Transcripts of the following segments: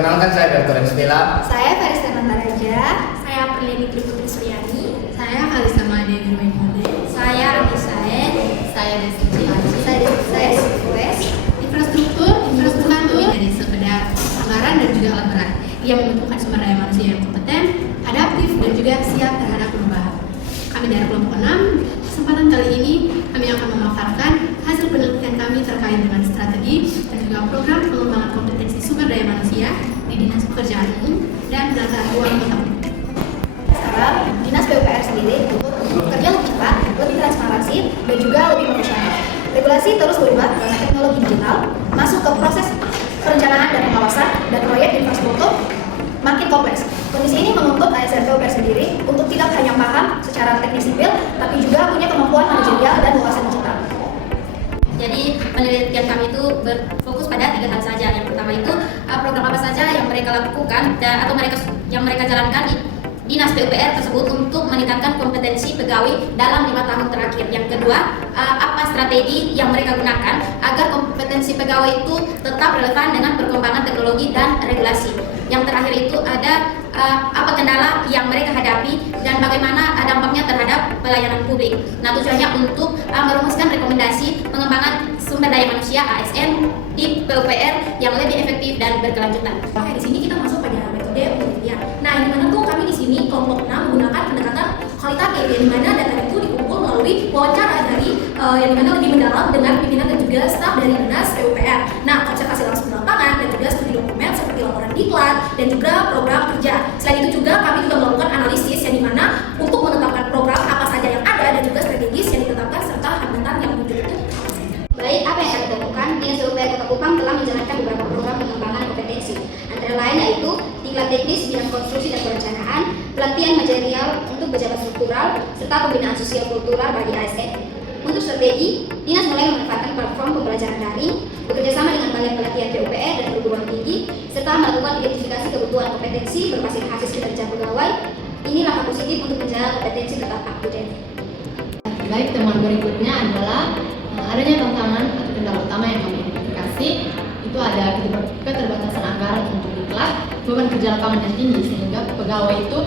Perkenalkan, saya Dr. Stella. Saya Farista Mantaraja. Saya Perlini Triputri Suryani. Saya Alisa Made Nurmaimunde. Saya Rani Sae. Saya Desi Haji. Saya Wes. Infrastruktur bukan dari sekedar anggaran dan juga alat berat. Ia membutuhkan sumber daya manusia yang kompeten, adaptif, dan juga siap terhadap perubahan. Kami dari kelompok 6, kesempatan kali ini kami akan memaparkan hasil penelitian kami terkait dengan strategi dan juga program pengembangan kompetensi sumber daya manusia di Dinas Pekerjaan Umum dan Penata Ruang Kota. Sekarang, Dinas PUPR sendiri untuk bekerja lebih cepat, lebih transparansi, dan juga lebih profesional. Regulasi terus berubah karena teknologi digital masuk ke proses perencanaan dan pengawasan, dan proyek infrastruktur makin kompleks. Kondisi ini menuntut ASN PUPR sendiri untuk tidak hanya paham secara teknis sipil, tapi juga punya kemampuan manajerial dan wawasan digital. Jadi penelitian kami itu berfokus pada 3 hal saja. Yang pertama itu program apa saja yang mereka lakukan atau yang mereka jalankan di Dinas PUPR tersebut untuk meningkatkan kompetensi pegawai dalam 5 tahun terakhir. Yang kedua, apa strategi yang mereka gunakan agar kompetensi pegawai itu tetap relevan dengan perkembangan teknologi dan regulasi. Yang terakhir itu ada apa kendala yang mereka hadapi dan bagaimana dampaknya terhadap pelayanan publik. Nah, tujuannya untuk merumuskan rekomendasi pengembangan sumber daya manusia ASN di PUPR yang lebih efektif dan berkelanjutan. Oke, di sini kita masuk pada metode penelitian. Nah, yang mana tuh kami di sini kelompok 6 menggunakan pendekatan kualitatif, yang dimana data itu dikumpul melalui wawancara dari yang dimana lebih mendalam dengan pimpinan dan juga staf dari Dinas PUPR. Nah, observasi langsung di lapangan dan juga studi dokumen seperti laporan diklat dan juga program kerja. Selain itu juga kami juga melakukan analisis yang dimana untuk menetapkan program apa saja yang ada dan juga strategis yang ditetapkan serta hambatan yang muncul itu. Baik, apa yang kami temukan, Dinas PUPR Kota Kupang telah menjalankan beberapa program pengembangan kompetensi. Antara lain yaitu tingkat teknis bidang konstruksi dan perencanaan, pelatihan material untuk pejabat struktural, serta pembinaan sosial kultural bagi ASN. Untuk strategi, Dinas mulai memanfaatkan platform pembelajaran daring, bekerjasama dengan Balai Pelatihan PUPR dan perguruan tinggi, serta melakukan identifikasi kebutuhan kompetensi berbasis hasil kinerja pegawai. Ini langkah positif untuk menjaga kompetensi tetap up to date. Baik, temuan berikutnya adalah adanya tantangan atau kendala utama yang kami identifikasi. Itu ada keterbatasan anggaran untuk diklat, beban kerja lapangan yang tinggi sehingga pegawai itu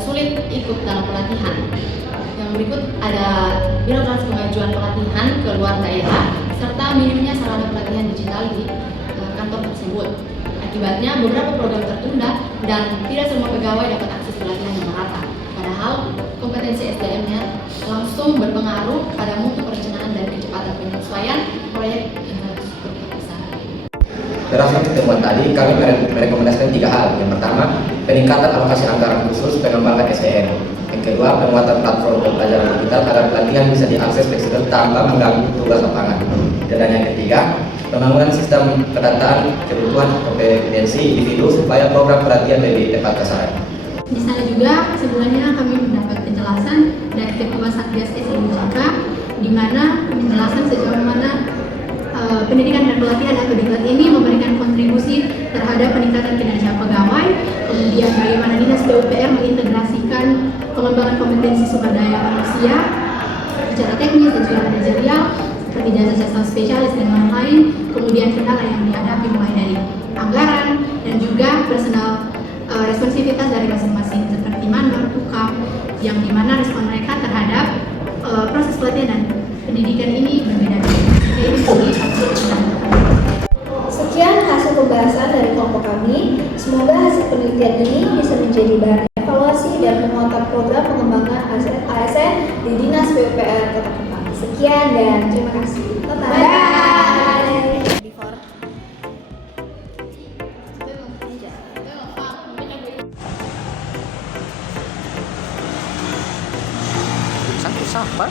sulit ikut dalam pelatihan. Yang berikut ada birokrasi pengajuan pelatihan ke luar daerah serta minimnya sarana pelatihan digital di kantor tersebut. Akibatnya beberapa program tertunda dan tidak semua pegawai dapat akses pelatihan yang merata. Padahal kompetensi SDM-nya langsung berpengaruh pada mutu perencanaan dan kecepatan penyesuaian proyek infrastruktur besar. Berdasarkan temuan tadi, kami merekomendasikan 3 hal. Yang pertama, peningkatan alokasi anggaran khusus pengembangan SDM. Yang kedua, penguatan platform pembelajaran digital agar pelatihan bisa diakses fleksibel tanpa mengganggu tugas lapangan. Dan yang ketiga, pembangunan sistem pendataan kebutuhan kompetensi individu supaya program pelatihan lebih tepat sasaran. Di sana juga sebelumnya kami mendapat penjelasan dari Ketua Satgas SMJK di mana penjelasan sejauh mana pendidikan dan pelatihan atau diklat ini memberikan kontribusi terhadap peningkatan kinerja pegawai, kemudian bagaimana Dinas PUPR mengintegrasikan pengembangan kompetensi sumber daya manusia secara teknis dan juga manajerial seperti jasa-jasa spesialis dan lain-lain, kemudian kendala yang dihadapi mulai dari anggaran dan juga personal responsivitas dari masing-masing seperti mandor, tukang, yang dimana respon mereka terhadap proses pelatihan dan pendidikan ini berbeda-beda. Sekian hasil pembahasan dari kelompok kami. Semoga hasil penelitian ini bisa menjadi bahan evaluasi dan penguatan program pengembangan ASN di Dinas PUPR Kota Kupang. Sekian dan terima kasih. Bye. Sampai